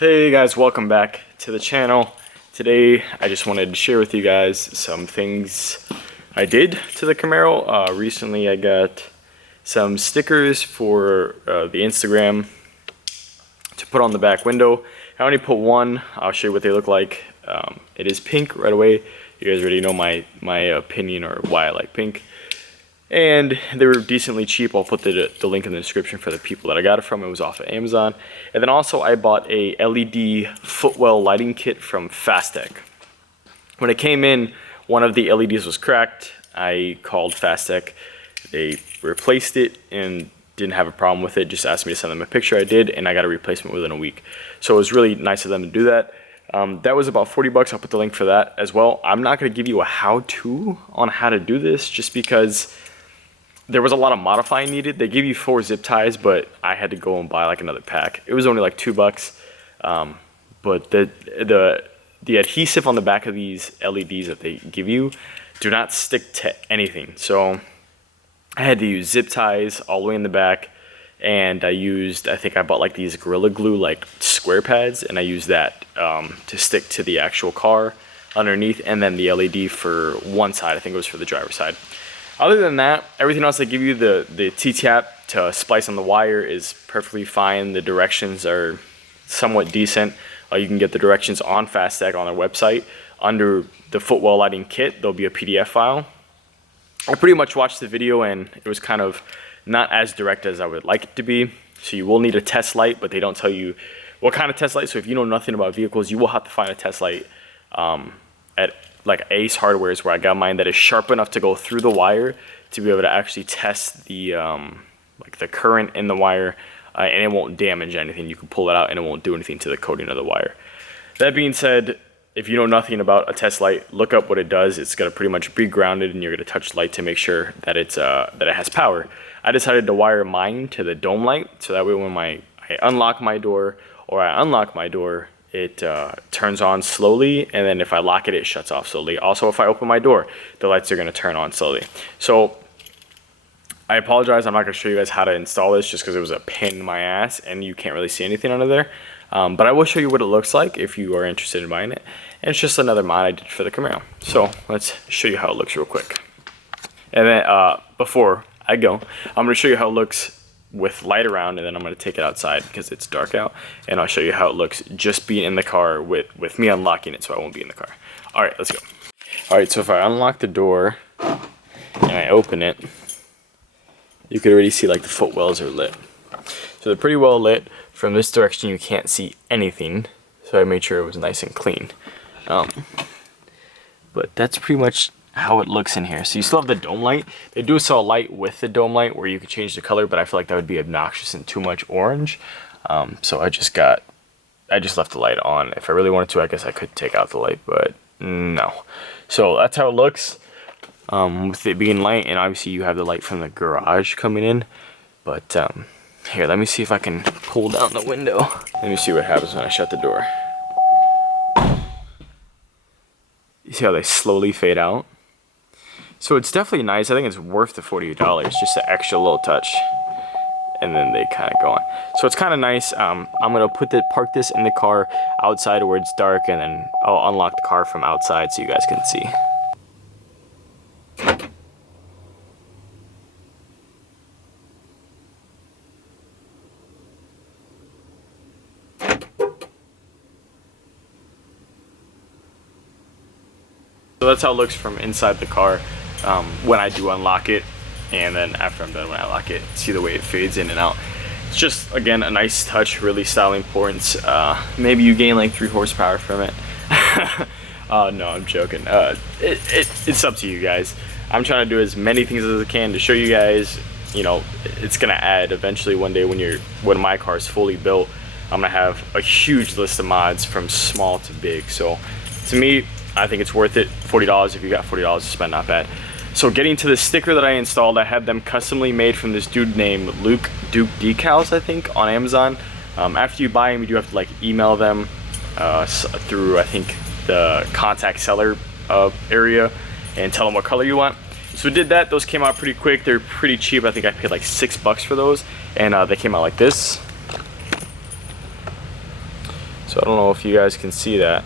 Hey guys, welcome back to the channel. Today I just wanted to share with you guys some things I did to the Camaro. Recently I got some stickers for the Instagram to put on the back window. I only put one. I'll show you what they look like. It is pink right away. You guys already know my opinion or why I like pink. And they were decently cheap. I'll put the link in the description for the people that I got it from. It was off of Amazon. And then also I bought a LED Footwell lighting kit from Fastech. When it came in, one of the LEDs was cracked. I called Fastech. They replaced it and didn't have a problem with it. Just asked me to send them a picture. I did, and I got a replacement within a week. So it was really nice of them to do that. That was about 40 bucks. I'll put the link for that as well. I'm not going to give you a how-to on how to do this just because there was a lot of modifying needed. They give you 4 zip ties, but I had to go and buy like another pack. It was only like $2. But the adhesive on the back of these LEDs that they give you do not stick to anything. So I had to use zip ties all the way in the back, and I think I bought like these Gorilla Glue like square pads, and I used that to stick to the actual car underneath, and then the LED for one side. I think it was for the driver's side. Other than that, everything else they give you, the T-tap to splice on the wire is perfectly fine. The directions are somewhat decent. You can get the directions on Fastech on their website. Under the Footwell lighting kit, there'll be a PDF file. I pretty much watched the video and it was kind of not as direct as I would like it to be. So you will need a test light, but they don't tell you what kind of test light. So if you know nothing about vehicles, you will have to find a test light at like Ace Hardware is where I got mine, that is sharp enough to go through the wire to be able to actually test the like the current in the wire, and it won't damage anything. You can pull it out and it won't do anything to the coating of the wire. That being said, if you know nothing about a test light, look up what it does. It's gonna pretty much be grounded, and you're gonna touch the light to make sure that it has power. I decided to wire mine to the dome light, so that way when I unlock my door or I unlock my door, it turns on slowly, and then if I lock it, it shuts off slowly. Also, if I open my door, the lights are going to turn on slowly. So I apologize, I'm not going to show you guys how to install this just because it was a pain in my ass and you can't really see anything under there. But I will show you what it looks like if you are interested in buying it. And it's just another mod I did for the Camaro. So let's show you how it looks real quick. And then before I go, I'm going to show you how it looks with light around, and then I'm going to take it outside because it's dark out, and I'll show you how it looks just being in the car with me unlocking it, so I won't be in the car. Alright, let's go. Alright, so if I unlock the door and I open it, you can already see like the footwells are lit. So they're pretty well lit. From this direction you can't see anything, so I made sure it was nice and clean. But that's pretty much how it looks in here. So you still have the dome light. They do sell a light with the dome light where you can change the color, but I feel like that would be obnoxious and too much orange. So I just left the light on. If I really wanted to, I guess I could take out the light, but no. So that's how it looks with it being light, and obviously you have the light from the garage coming in. But here, let me see if I can pull down the window. Let me see what happens when I shut the door. You see how they slowly fade out? So it's definitely nice. I think it's worth the $48, just an extra little touch, and then they kind of go on. So it's kind of nice. I'm gonna park this in the car outside where it's dark, and then I'll unlock the car from outside so you guys can see. So that's how it looks from inside the car when I do unlock it, and then after I'm done when I lock it, see the way it fades in and out. It's just, again, a nice touch, really styling points. Maybe you gain like 3 horsepower from it. No, I'm joking. It's up to you guys. I'm trying to do as many things as I can to show you guys. You know, it's gonna add eventually one day when my car is fully built. I'm gonna have a huge list of mods from small to big. So to me, I think it's worth it. $40, if you got $40 to spend, not bad. So getting to the sticker that I installed, I had them customly made from this dude named Luke Duke Decals, I think, on Amazon. After you buy them, you do have to like email them through, I think, the contact seller area and tell them what color you want. So we did that. Those came out pretty quick. They're pretty cheap. I think I paid like $6 for those, and they came out like this. So I don't know if you guys can see that.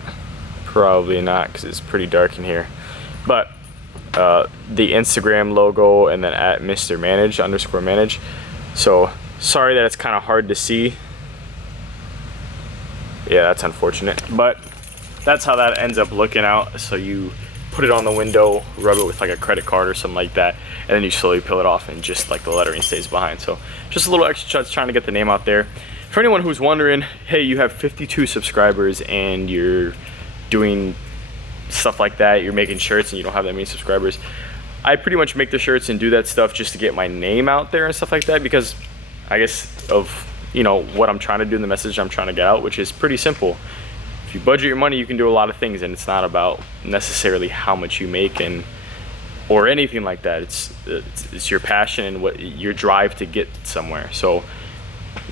Probably not, because it's pretty dark in here. But the Instagram logo, and then at Mr. Manage _manage. So sorry that it's kind of hard to see. Yeah, that's unfortunate, but that's how that ends up looking out. So you put it on the window, rub it with like a credit card or something like that, and then you slowly peel it off, and just like the lettering stays behind. So just a little extra touch, trying to get the name out there. For anyone who's wondering, hey, you have 52 subscribers and you're doing stuff like that, you're making shirts and you don't have that many subscribers. I pretty much make the shirts and do that stuff just to get my name out there and stuff like that, because I guess of, you know, what I'm trying to do, the message I'm trying to get out, which is pretty simple. If you budget your money, you can do a lot of things, and it's not about necessarily how much you make and or anything like that. It's your passion and what your drive to get somewhere. So,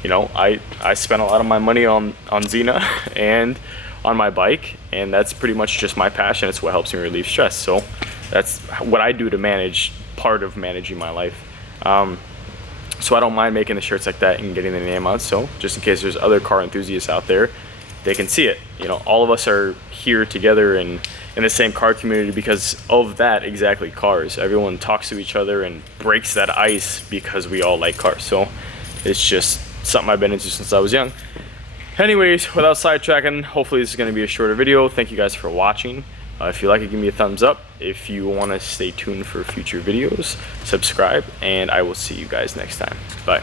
you know, I spent a lot of my money on Xena and on my bike, and that's pretty much just my passion. It's what helps me relieve stress. So that's what I do to manage, part of managing my life. So I don't mind making the shirts like that and getting the name out. So just in case there's other car enthusiasts out there, they can see it. You know, all of us are here together in the same car community because of that, exactly, cars. Everyone talks to each other and breaks that ice because we all like cars. So it's just something I've been into since I was young. Anyways, without sidetracking, hopefully this is going to be a shorter video. Thank you guys for watching. If you like it, give me a thumbs up. If you want to stay tuned for future videos, subscribe, and I will see you guys next time. Bye.